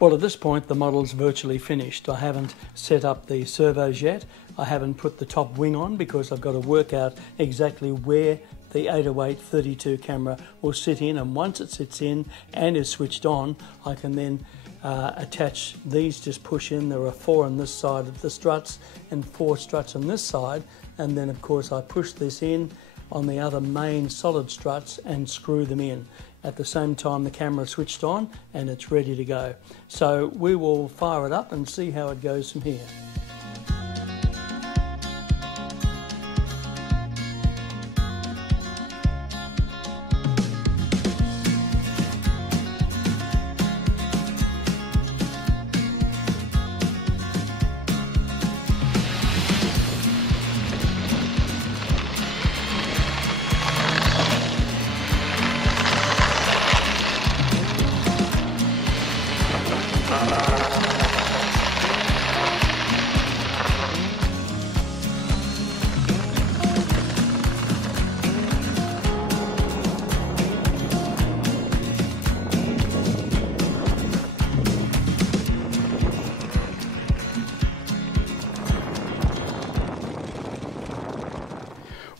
Well, at this point the model's virtually finished. I haven't set up the servos yet. I haven't put the top wing on because I've got to work out exactly where the 808-32 camera will sit in, and once it sits in and is switched on, I can then attach these, just push in. There are 4 on this side of the struts and 4 struts on this side, and then of course I push this in on the other main solid struts and screw them in. At the same time the camera is switched on and it's ready to go. So we will fire it up and see how it goes from here.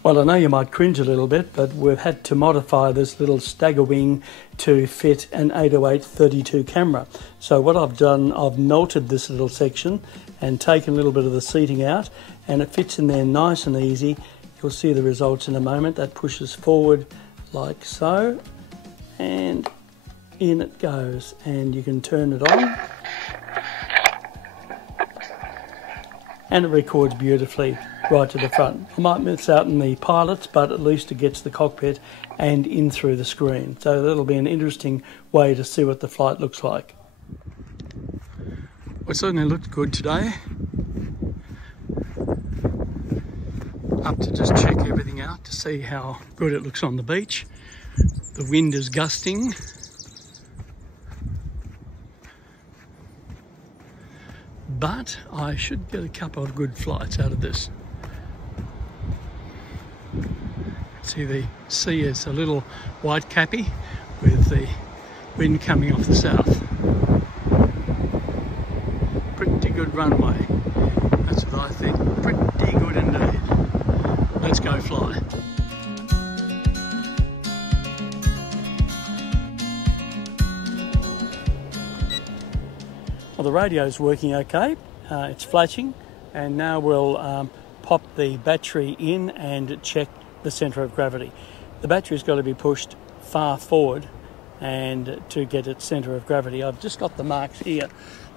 Well, I know you might cringe a little bit, but we've had to modify this little Staggerwing to fit an 808-32 camera. So what I've done, I've melted this little section and taken a little bit of the seating out, and it fits in there nice and easy. You'll see the results in a moment. That pushes forward like so, and in it goes, and you can turn it on and it records beautifully right to the front. I might miss out on the pilots, but at least it gets the cockpit and in through the screen. So that'll be an interesting way to see what the flight looks like. Well, it certainly looked good today. Up to just check everything out to see how good it looks on the beach. The wind is gusting. But I should get a couple of good flights out of this. See, the sea is a little white cappy with the wind coming off the south. Pretty good runway. That's what I think. Pretty good indeed. Let's go fly. Well, the radio's working okay. It's flashing, and now we'll pop the battery in and check the centre of gravity. The battery's got to be pushed far forward and to get its centre of gravity. I've just got the marks here,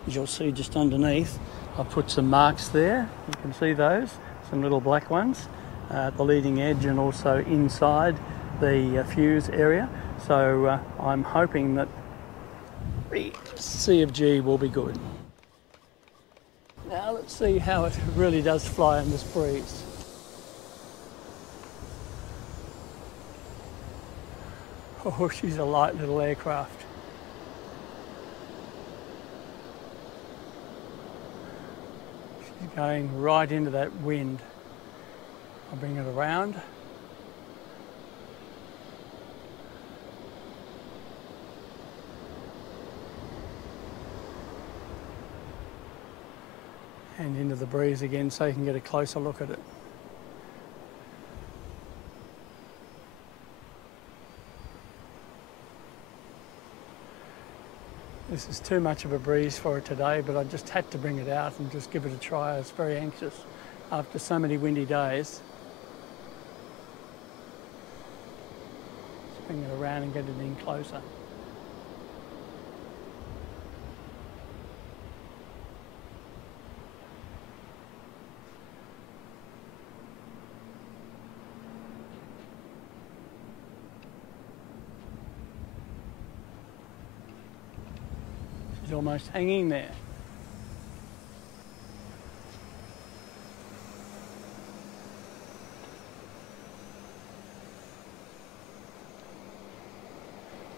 as you'll see just underneath. I've put some marks there. You can see those, some little black ones at the leading edge and also inside the fuse area. So I'm hoping that the C of G will be good. Now let's see how it really does fly in this breeze. Oh, she's a light little aircraft. She's going right into that wind. I'll bring it around. And into the breeze again so you can get a closer look at it. This is too much of a breeze for it today, but I just had to bring it out and just give it a try. I was very anxious after so many windy days. Let's bring it around and get it in closer. Almost hanging there.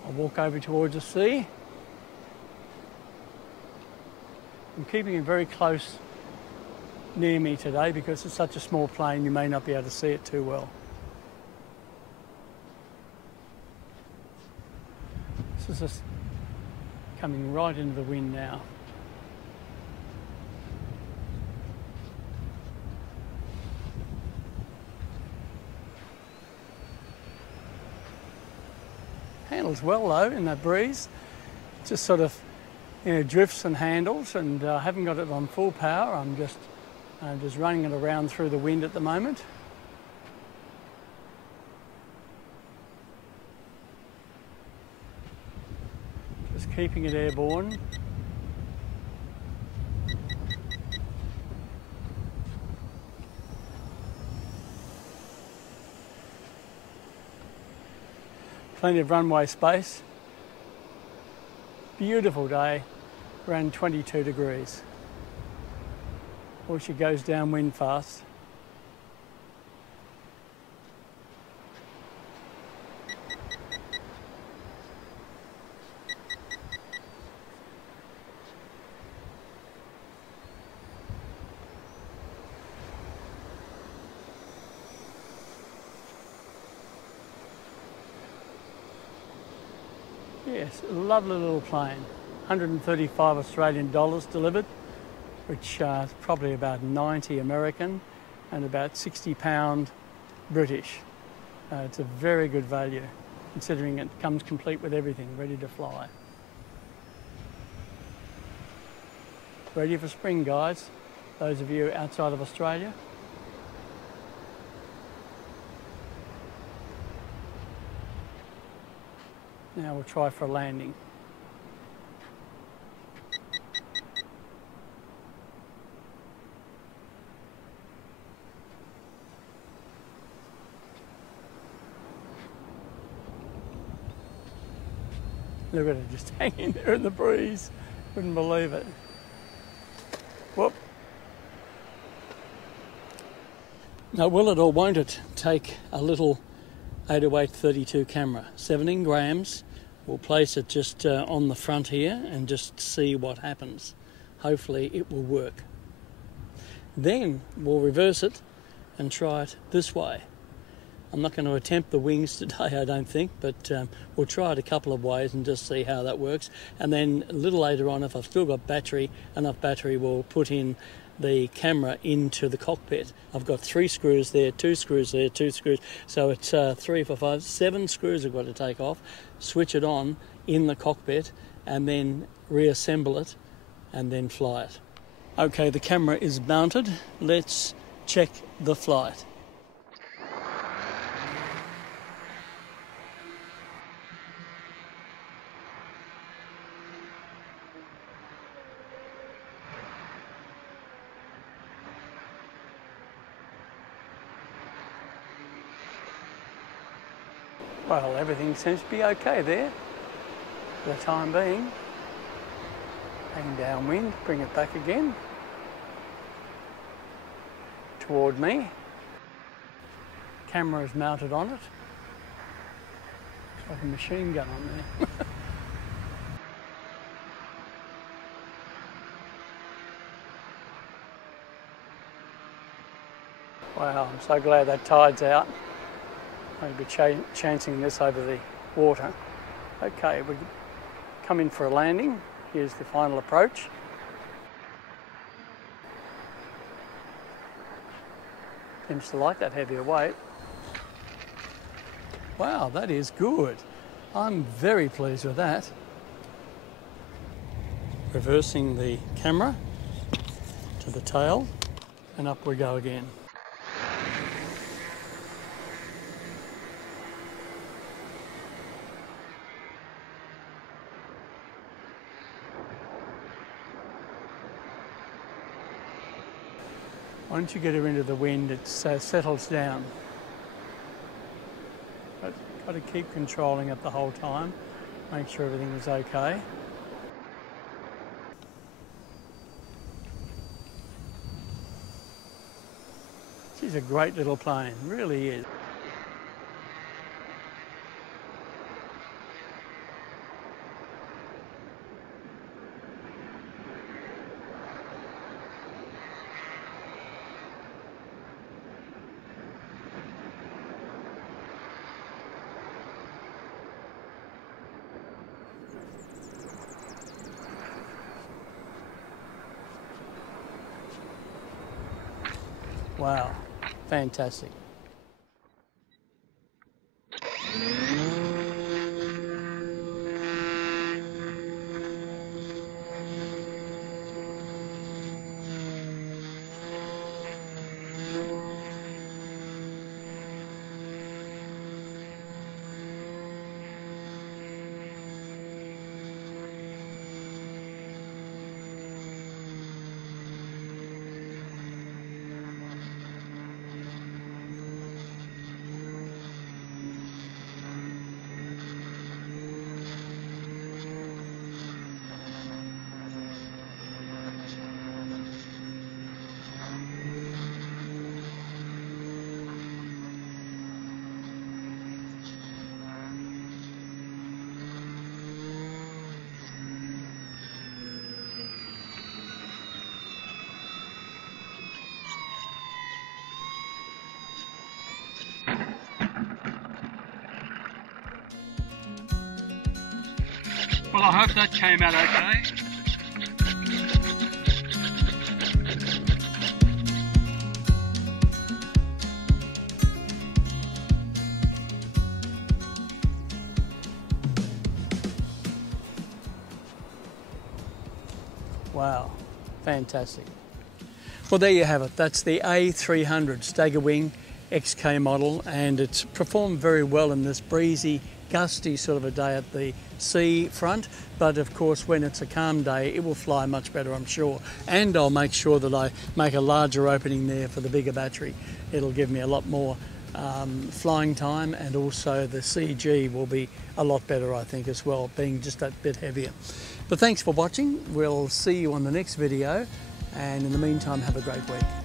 I'll walk over towards the sea. I'm keeping it very close near me today because it's such a small plane you may not be able to see it too well. This is Coming right into the wind now. Handles well though in that breeze. Just sort of, you know, drifts and handles, and I haven't got it on full power. I'm just running it around through the wind at the moment. Just keeping it airborne. Plenty of runway space. Beautiful day, around 22 degrees. Or she goes downwind fast. Yes, a lovely little plane. 135 Australian dollars delivered, which is probably about 90 American and about £60 British. It's a very good value, considering it comes complete with everything, ready to fly. Ready for spring, guys, those of you outside of Australia. Now we'll try for a landing. Look at it just hanging there in the breeze. Wouldn't believe it. Whoop. Now, will it or won't it take a little 808-32 camera, 17 grams. We'll place it just on the front here and just see what happens. Hopefully it will work. Then we'll reverse it and try it this way. I'm not going to attempt the wings today, I don't think, but we'll try it a couple of ways and just see how that works. And then a little later on, if I've still got enough battery, we'll put in the camera into the cockpit. I've got 3 screws there, 2 screws there, 2 screws. So it's 3, 4, 5, 7 screws I've got to take off, switch it on in the cockpit, and then reassemble it and then fly it. Okay, the camera is mounted. Let's check the flight. Well, everything seems to be okay there for the time being. Hang downwind, bring it back again toward me. Camera is mounted on it. It's like a machine gun on there. Wow, I'm so glad that tide's out. I'll be chancing this over the water. Okay, we come in for a landing. Here's the final approach. Seems to like that heavier weight. Wow, that is good. I'm very pleased with that. Reversing the camera to the tail, and up we go again. Once you get her into the wind, it settles down. But got to keep controlling it the whole time, make sure everything is okay. She's a great little plane, really is. Wow, fantastic. Well, I hope that came out okay. Wow, fantastic. Well, there you have it. That's the A300 Staggerwing XK model, and it's performed very well in this breezy, gusty sort of a day at the sea front, but of course when it's a calm day it will fly much better, I'm sure. And I'll make sure that I make a larger opening there for the bigger battery. It'll give me a lot more flying time, and also the CG will be a lot better, I think, as well, being just that bit heavier. But thanks for watching. We'll see you on the next video, and in the meantime have a great week.